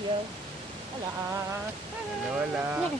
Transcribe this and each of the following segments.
días. Hola. Hola, hola.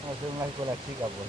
Vamos a hacer un live con la chica, pues.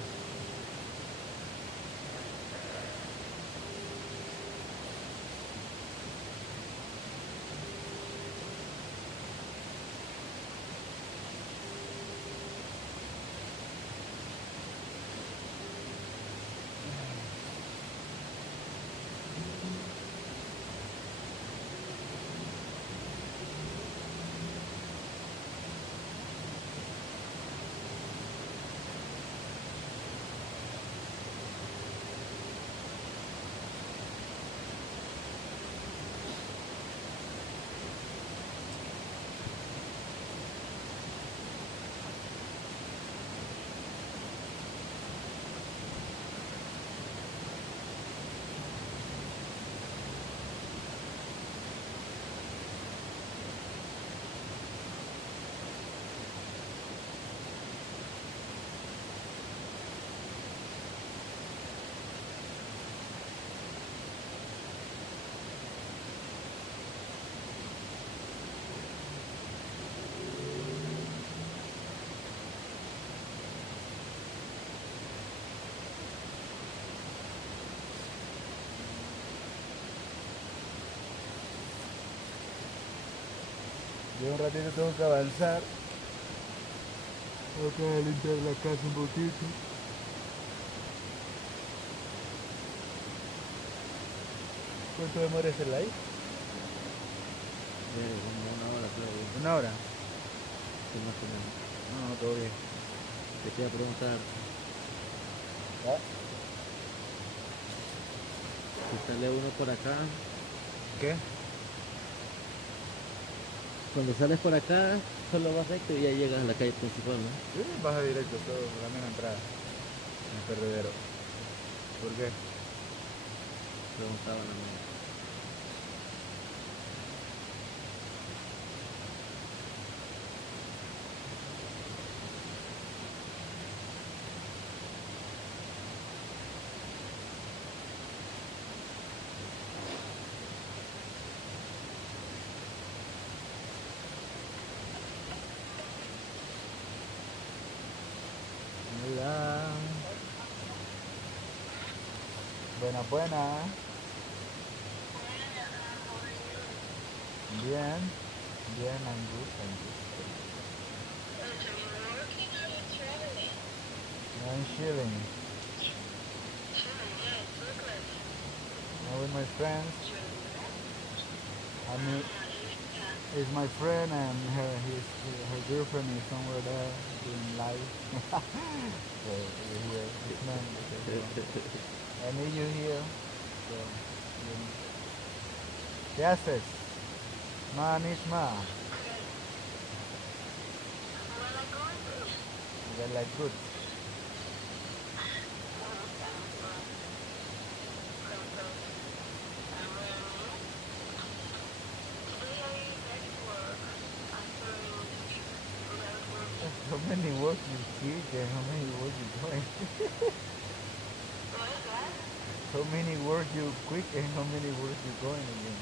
Yo un ratito tengo que avanzar. Tengo que limpiar la casa un poquito. ¿Cuánto demora ese live? Como una hora, creo. ¿Una hora? Sí, más o menos. No, todo bien. Te quería preguntar ¿Ah? si sale uno por acá. ¿Qué? Cuando sales por acá, solo vas recto y ya llegas a la calle principal, ¿no? Sí, baja directo, todo por la misma entrada. En el perdedero. ¿Por qué? Preguntaba nomás. Hola. Buena, buena. Bien. Bien, I'm good, I'm good. I'm chilling. I'm with my friends. I mean, is my friend and her girlfriend is somewhere there doing live. So we're here. It's man because I need you here. So you know. ¿Qué haces? Manishma. They're like good. How many work you quit and how many work you doing? How many work you quit and how many work you going again?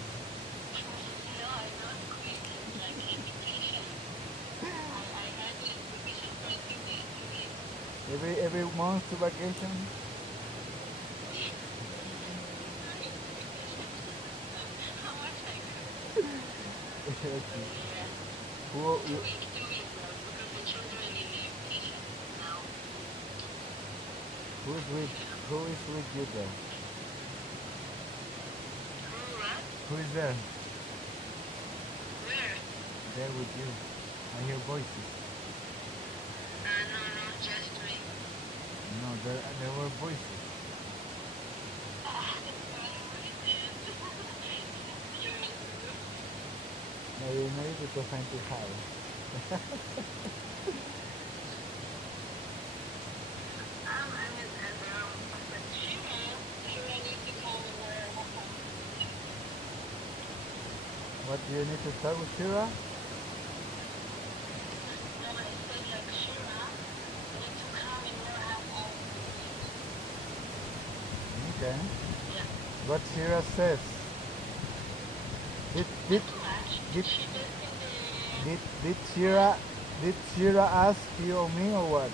Every month to vacation? Okay. Who, who is with you there? Who is there? There with you. I hear voices. No, there were voices. Maybe because I'm too high. What do you need to start with Shira? Okay. What Shira says. Did did did did Shira ask you or me or what?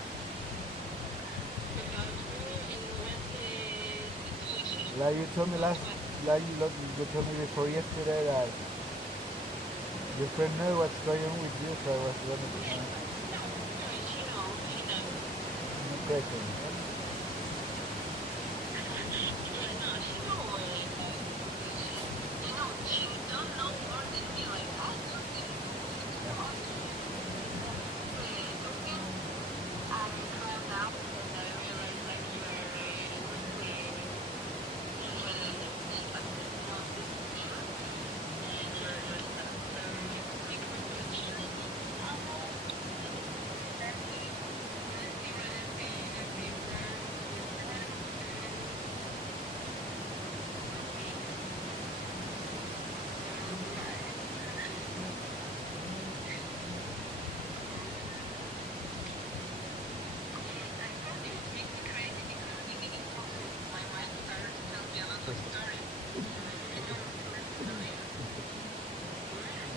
Like you told me last, you told me before yesterday that your friend knew what's going on with you, so I was wondering. No question.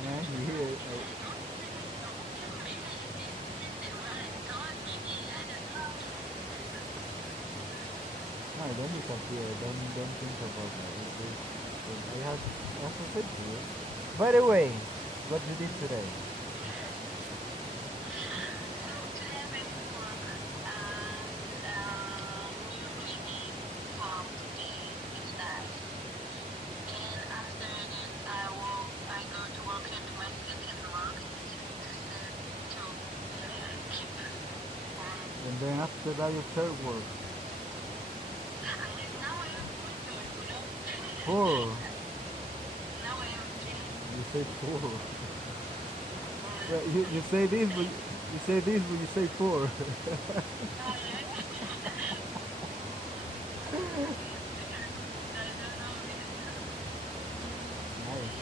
Yeah, you hear it. No, don't disappear. Don't think about that. I have to say to you. By the way, what you did today? And then after that, your third work. Four. You say four. Well, you say this, but you say this, but you say four. Nice.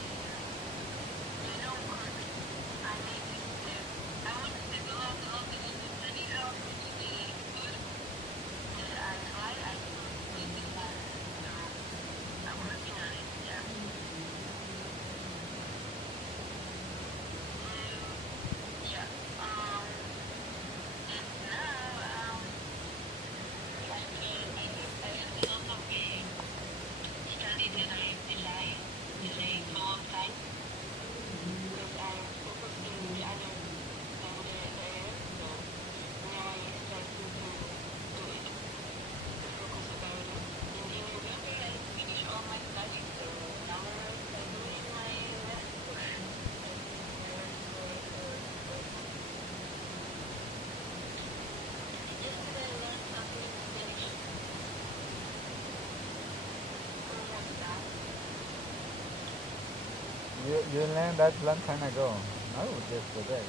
You learned that long time ago. I was just today.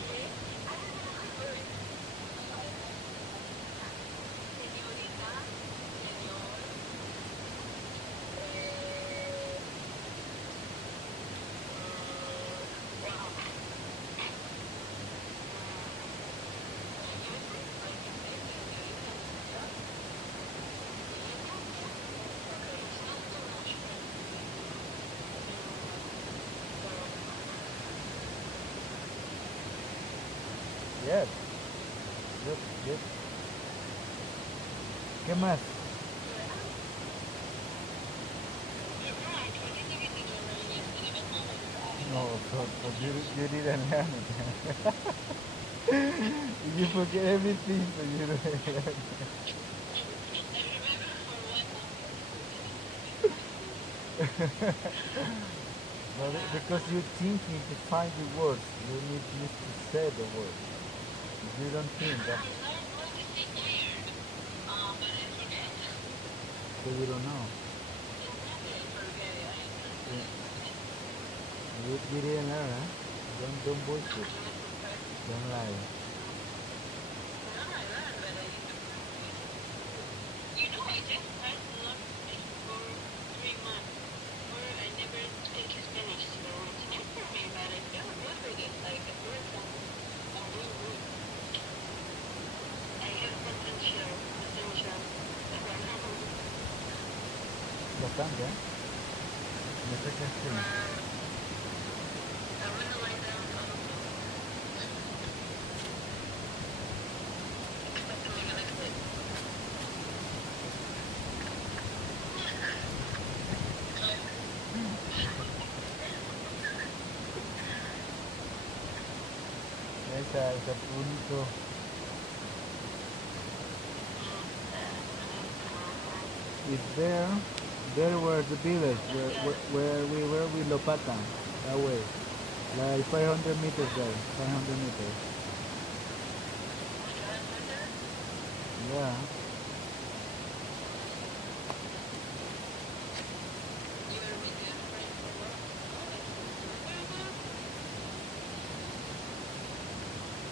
Yes. Good, good. ¿Qué más? No, so you didn't learn it. You forget everything, so you didn't learn it. But because you're thinking to find the words, you need to say the words. If you don't think that, so you don't know. You didn't learn, huh? Don't bullshit. Don't lie. bastante, ¿eh? No sé qué sí. Ese punto. Is there? There was the village where we were with Lopata. That way. Like 500 meters there. 500 meters. Yeah.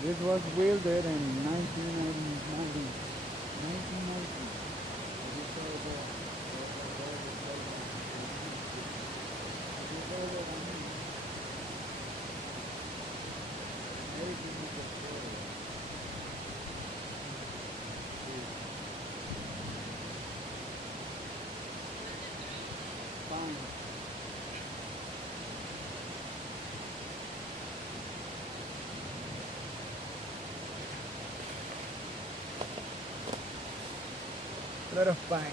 This was built in 1990. 1990. A lot of pine.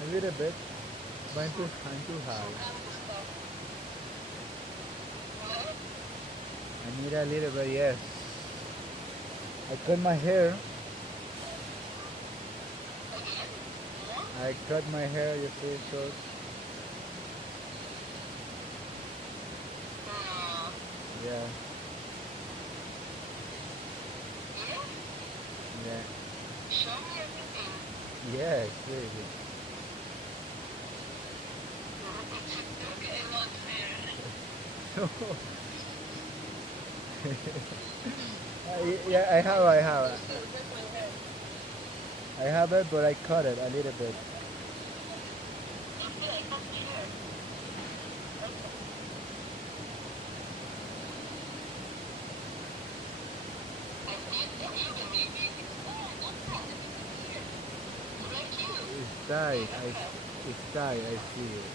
A little bit. But I'm too high. I need a little bit, yes. I cut my hair. I cut my hair, you see, short. Yeah. Yeah. Yeah, seriously. Yeah, I have it, but I cut it a little bit. It's tight. It's tight. I see it.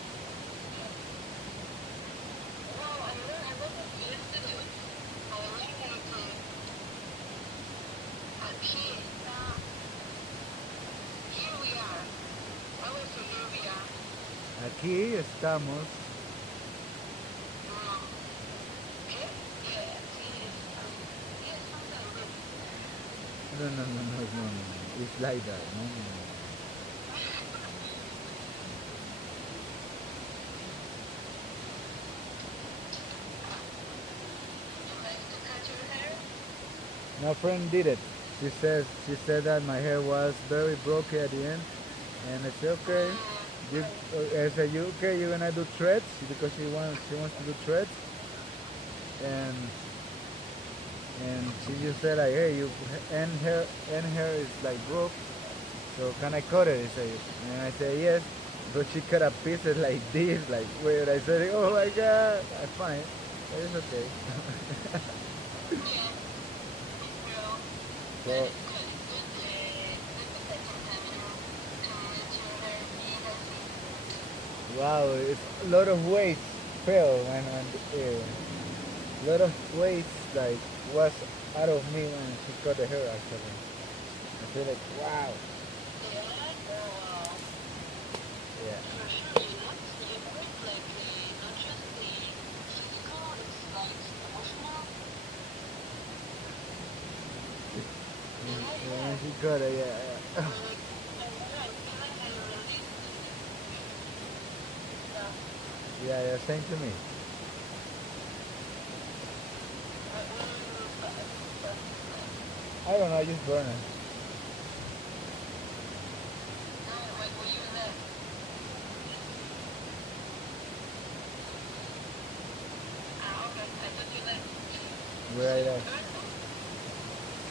Aquí estamos. No. It's like that. No. My friend did it. She said that my hair was very broken at the end, and I said okay. I said you okay? You're gonna do threads because she wants to do threads, and she just said like hey you end hair is like broke, so can I cut it? And I said yes, but she cut a piece like this like weird. I said oh my god, I'm fine, it's okay. So wow, it's a lot of weight fell when a lot of weight like was out of me when she cut the hair actually. I feel like wow. Yeah. When she cut it, yeah. Yeah, same to me. I don't know, I just burn it. Where I left.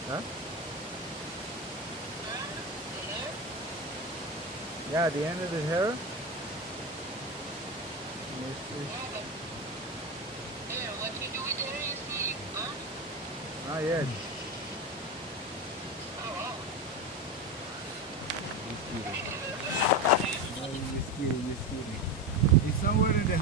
Huh? Yeah, the end of the hair. Ah, yes. Just kidding. No, just kidding, just kidding. It's somewhere in the